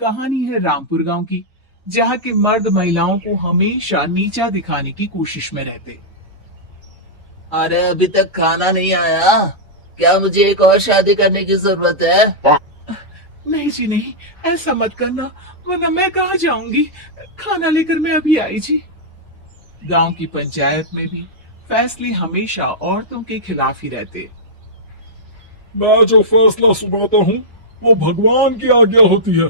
कहानी है रामपुर गांव की, जहां के मर्द महिलाओं को हमेशा नीचा दिखाने की कोशिश में रहते। अरे अभी तक खाना नहीं आया। क्या मुझे एक और शादी करने की जरूरत है? नहीं जी नहीं, ऐसा मत करना, वरना मैं कहाँ जाऊंगी। खाना लेकर मैं अभी आई जी। गांव की पंचायत में भी फैसले हमेशा औरतों के खिलाफ ही रहते। मैं जो फैसला सुनाता हूँ वो भगवान की आज्ञा होती है।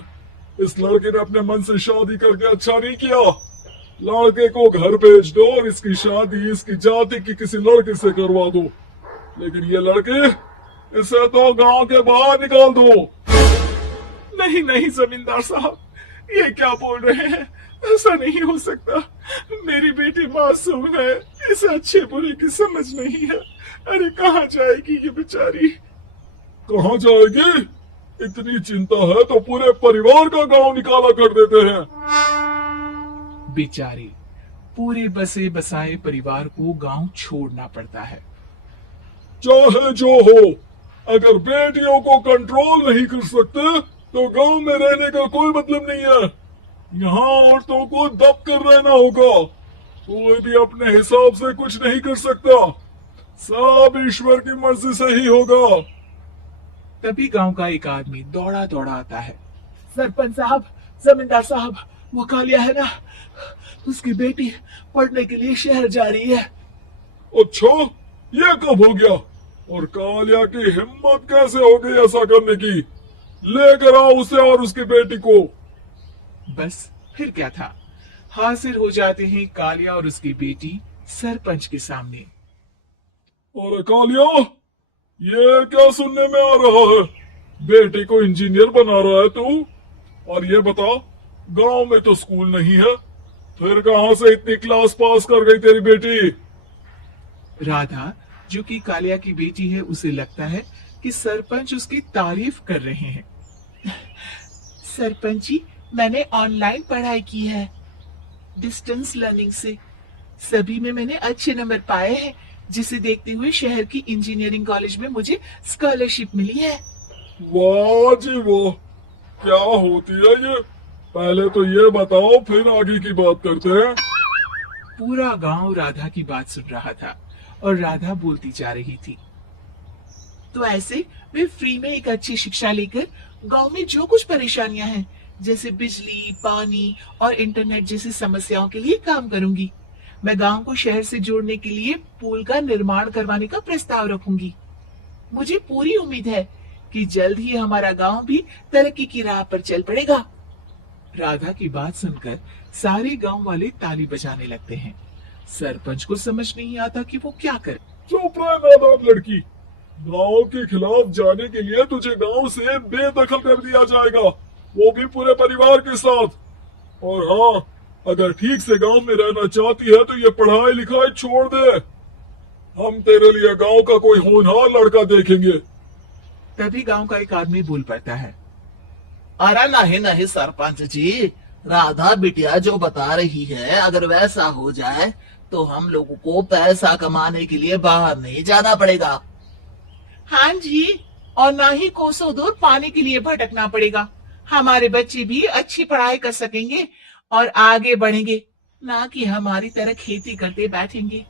इस लड़के ने अपने मन से शादी करके अच्छा नहीं किया। लड़के को घर भेज दो और इसकी शादी इसकी जाति की किसी लड़के से करवा दो। लेकिन ये लड़के, इसे तो गांव के बाहर निकाल दो। नहीं नहीं जमींदार साहब, ये क्या बोल रहे हैं? ऐसा नहीं हो सकता। मेरी बेटी मासूम है, इसे अच्छे बुरे की समझ नहीं है। अरे कहाँ जाएगी ये बेचारी? कहाँ जाएगी? इतनी चिंता है तो पूरे परिवार का गांव निकाला कर देते हैं। बेचारे पूरे बसे बसाए परिवार को गांव छोड़ना पड़ता है। चाहे जो हो, अगर बेटियों को कंट्रोल नहीं कर सकते तो गांव में रहने का कोई मतलब नहीं है। यहाँ औरतों को दब कर रहना होगा। कोई भी अपने हिसाब से कुछ नहीं कर सकता। सब ईश्वर की मर्जी से ही होगा। तभी गांव का एक आदमी दौड़ा दौड़ा आता है। सरपंच साहब, जमींदार साहब, वो कालिया है ना, उसकी बेटी पढ़ने के लिए शहर जा रही है। अच्छा, ये कब हो गया? और कालिया की हिम्मत कैसे हो गई ऐसा करने की? लेकर आओ उसे और उसकी बेटी को। बस फिर क्या था, हाजिर हो जाते हैं कालिया और उसकी बेटी सरपंच के सामने। अरे कालिया, ये क्या सुनने में आ रहा है? बेटी को इंजीनियर बना रहा है तू? और ये बता, गांव में तो स्कूल नहीं है, फिर कहां से इतनी क्लास पास कर गई तेरी बेटी? राधा, जो कि कालिया की बेटी है, उसे लगता है कि सरपंच उसकी तारीफ कर रहे हैं। सरपंच जी, मैंने ऑनलाइन पढ़ाई की है, डिस्टेंस लर्निंग से। सभी में मैंने अच्छे नंबर पाए हैं, जिसे देखते हुए शहर की इंजीनियरिंग कॉलेज में मुझे स्कॉलरशिप मिली है। वाह जी वाह, क्या होती है ये? पहले तो ये बताओ, फिर आगे की बात करते हैं। पूरा गांव राधा की बात सुन रहा था और राधा बोलती जा रही थी। तो ऐसे मैं फ्री में एक अच्छी शिक्षा लेकर गांव में जो कुछ परेशानियां हैं, जैसे बिजली, पानी और इंटरनेट जैसी समस्याओं के लिए काम करूंगी। मैं गांव को शहर से जोड़ने के लिए पुल का निर्माण करवाने का प्रस्ताव रखूंगी। मुझे पूरी उम्मीद है कि जल्द ही हमारा गांव भी तरक्की की राह पर चल पड़ेगा। राधा की बात सुनकर सारे गांव वाले ताली बजाने लगते हैं। सरपंच को समझ नहीं आता कि वो क्या करे। चुप रह नादान लड़की। गांव के खिलाफ जाने के लिए तुझे गांव से बेदखल कर दिया जाएगा, वो भी पूरे परिवार के साथ। और हाँ, अगर ठीक से गांव में रहना चाहती है तो ये पढ़ाई लिखाई छोड़ दे। हम तेरे लिए गांव का कोई होनहार लड़का देखेंगे। तभी गांव का एक आदमी बोल पड़ता है। अरे नहीं नहीं सरपंच जी, राधा बिटिया जो बता रही है, अगर वैसा हो जाए तो हम लोगों को पैसा कमाने के लिए बाहर नहीं जाना पड़ेगा। हाँ जी, और ना ही कोसों दूर पानी के लिए भटकना पड़ेगा। हमारे बच्चे भी अच्छी पढ़ाई कर सकेंगे और आगे बढ़ेंगे, ना कि हमारी तरह खेती करते बैठेंगे।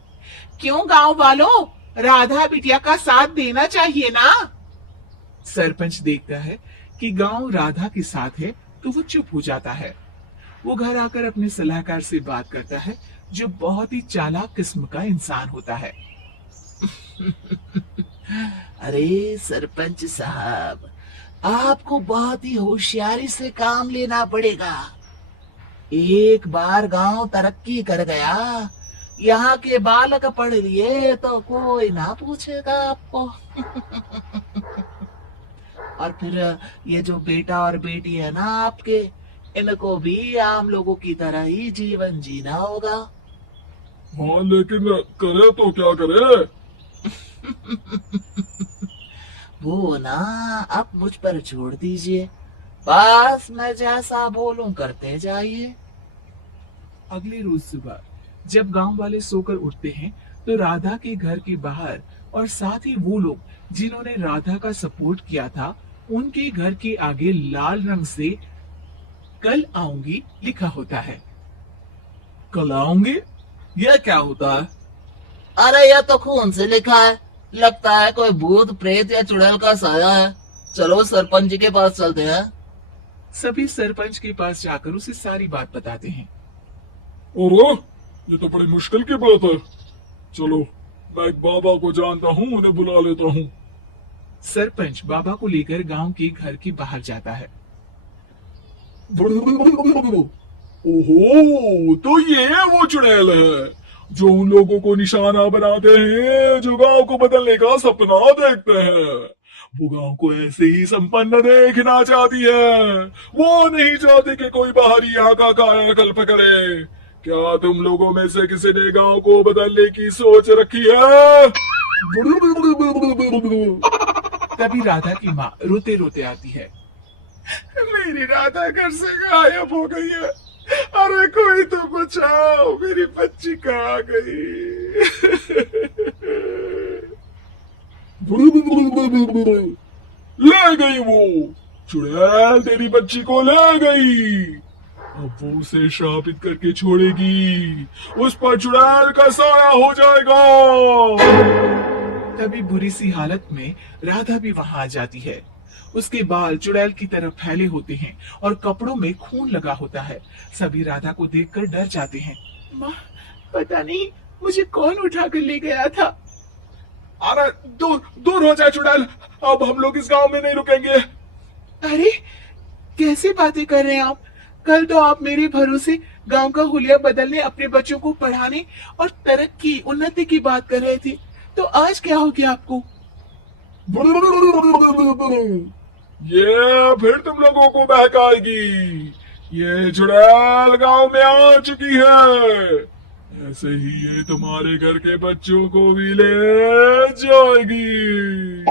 क्यों गांव वालों, राधा बिटिया का साथ देना चाहिए ना। सरपंच देखता है कि गांव राधा के साथ है तो वो चुप हो जाता है। वो घर आकर अपने सलाहकार से बात करता है, जो बहुत ही चालाक किस्म का इंसान होता है। अरे सरपंच साहब, आपको बहुत ही होशियारी से काम लेना पड़ेगा। एक बार गांव तरक्की कर गया, यहाँ के बालक पढ़ लिए तो कोई ना पूछेगा आपको। और फिर ये जो बेटा और बेटी है ना आपके, इनको भी आम लोगों की तरह ही जीवन जीना होगा। हाँ, लेकिन करे तो क्या करे? वो ना, आप मुझ पर छोड़ दीजिए, बस मैं जैसा बोलूं करते जाइए। अगले रोज सुबह जब गांव वाले सोकर उठते हैं, तो राधा के घर के बाहर और साथ ही वो लोग जिन्होंने राधा का सपोर्ट किया था, उनके घर के आगे लाल रंग से कल आऊंगी लिखा होता है। कल आऊंगी, यह क्या होता है? अरे यह तो खून से लिखा है, लगता है कोई भूत प्रेत या चुड़ैल का साया है। चलो सरपंच जी के पास चलते हैं। सभी सरपंच के पास जाकर उसे सारी बात बताते हैं। और ये तो बड़ी मुश्किल की बात है। चलो, मैं एक बाबा को जानता हूँ, उन्हें बुला लेता हूँ। सरपंच बाबा को लेकर गांव के घर के बाहर जाता है। ओहो, तो ये वो चुड़ैल है जो उन लोगों को निशाना बनाते हैं जो गांव को बदलने का सपना देखते हैं। वो गांव को ऐसे ही संपन्न देखना चाहती है। वो नहीं चाहती कि कोई बाहरी यहाँ का कायाकल्प करे। क्या तुम लोगों में से किसी ने गांव को बदलने की सोच रखी है? तभी राधा की माँ रोते रोते आती है। मेरी राधा घर से गायब हो गई है। अरे कोई तो बचाओ, मेरी बच्ची कहाँ गई? ले गई वो चुड़ैल, तेरी बच्ची को ले गई। अब वो उसे श्रापित करके छोड़ेगी, उस पर चुड़ैल का साया हो जाएगा। तभी बुरी सी हालत में राधा भी वहां आ जाती है। उसके बाल चुड़ैल की तरह फैले होते हैं और कपड़ों में खून लगा होता है। सभी राधा को देखकर डर जाते हैं। माँ, पता नहीं मुझे कौन उठा कर ले गया था। अरे दूर दूर हो जाए चुड़ैल, अब हम लोग इस गांव में नहीं रुकेंगे। अरे कैसे बातें कर रहे हैं आप? कल तो आप मेरे भरोसे गांव का हुलिया बदलने, अपने बच्चों को पढ़ाने और तरक्की उन्नति की बात कर रहे थे, तो आज क्या हो गया आपको? ये फिर तुम लोगों को बहकाएगी। ये चुड़ैल गांव में आ चुकी है, ऐसे ही ये तुम्हारे घर के बच्चों को भी ले जाएगी।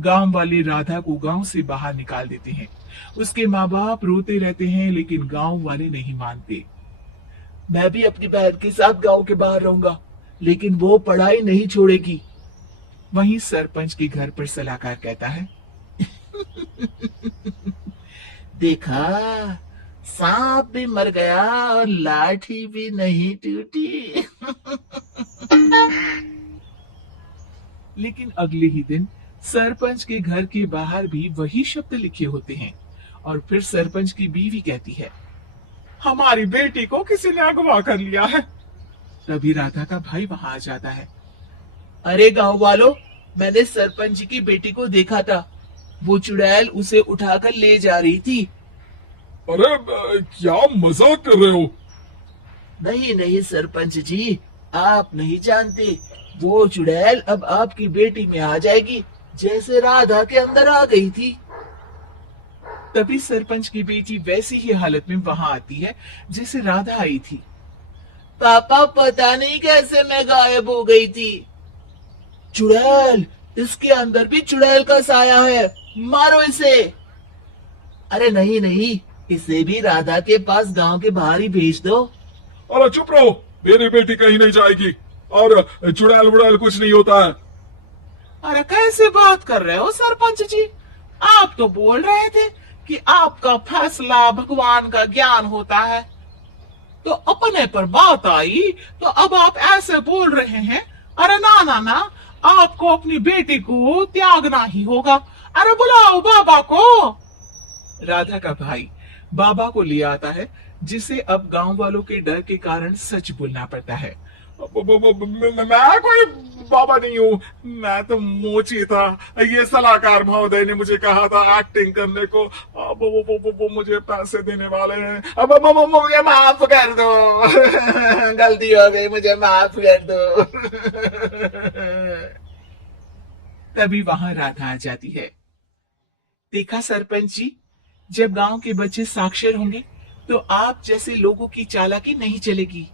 गांव वाले राधा को गांव से बाहर निकाल देते हैं। उसके माँ बाप रोते रहते हैं, लेकिन गांव वाले नहीं मानते। मैं भी अपनी बहन के साथ गांव के बाहर रहूंगा, लेकिन वो पढ़ाई नहीं छोड़ेगी। वहीं सरपंच के घर पर सलाहकार कहता है। देखा, सांप भी मर गया और लाठी भी नहीं टूटी। लेकिन अगले ही दिन सरपंच के घर के बाहर भी वही शब्द लिखे होते हैं। और फिर सरपंच की बीवी कहती है, हमारी बेटी को किसी ने अगवा कर लिया है। तभी राधा का भाई वहां आ जाता है। अरे गांव वालों, मैंने सरपंच जी की बेटी को देखा था। वो चुड़ैल उसे उठाकर ले जा रही थी। अरे क्या मजाक कर रहे हो? नहीं नहीं सरपंच जी, आप नहीं जानते। वो चुड़ैल अब आपकी बेटी में आ जाएगी, जैसे राधा के अंदर आ गई थी। तभी सरपंच की बेटी वैसी ही हालत में वहां आती है जैसे राधा आई थी। पापा, पता नहीं कैसे मैं गायब हो गई थी। चुड़ैल, इसके अंदर भी चुड़ैल का साया है, मारो इसे। अरे नहीं नहीं, इसे भी राधा के पास गांव के बाहर ही भेज दो। अरे चुप रहो, मेरी बेटी कहीं नहीं जाएगी और चुड़ैल वुड़ैल कुछ नहीं होता है। अरे कैसे बात कर रहे हो सरपंच जी? आप तो बोल रहे थे कि आपका फैसला भगवान का ज्ञान होता है, तो अपने पर बात आई तो अब आप ऐसे बोल रहे हैं। अरे ना ना ना, आपको अपनी बेटी को त्यागना ही होगा। अरे बुलाओ बाबा को। राधा का भाई बाबा को ले आता है, जिसे अब गांव वालों के डर के कारण सच बोलना पड़ता है। मैं कोई बाबा नहीं हूँ, मैं तो मोची था। ये सलाहकार महोदय ने मुझे कहा था एक्टिंग करने को। अब वो मुझे पैसे देने वाले हैं। अब मुझे माफ कर दो। गलती हो गई, मुझे माफ कर दो। तभी वहां राधा आ जाती है। देखा सरपंच जी, जब गांव के बच्चे साक्षर होंगे तो आप जैसे लोगों की चालाकी नहीं चलेगी।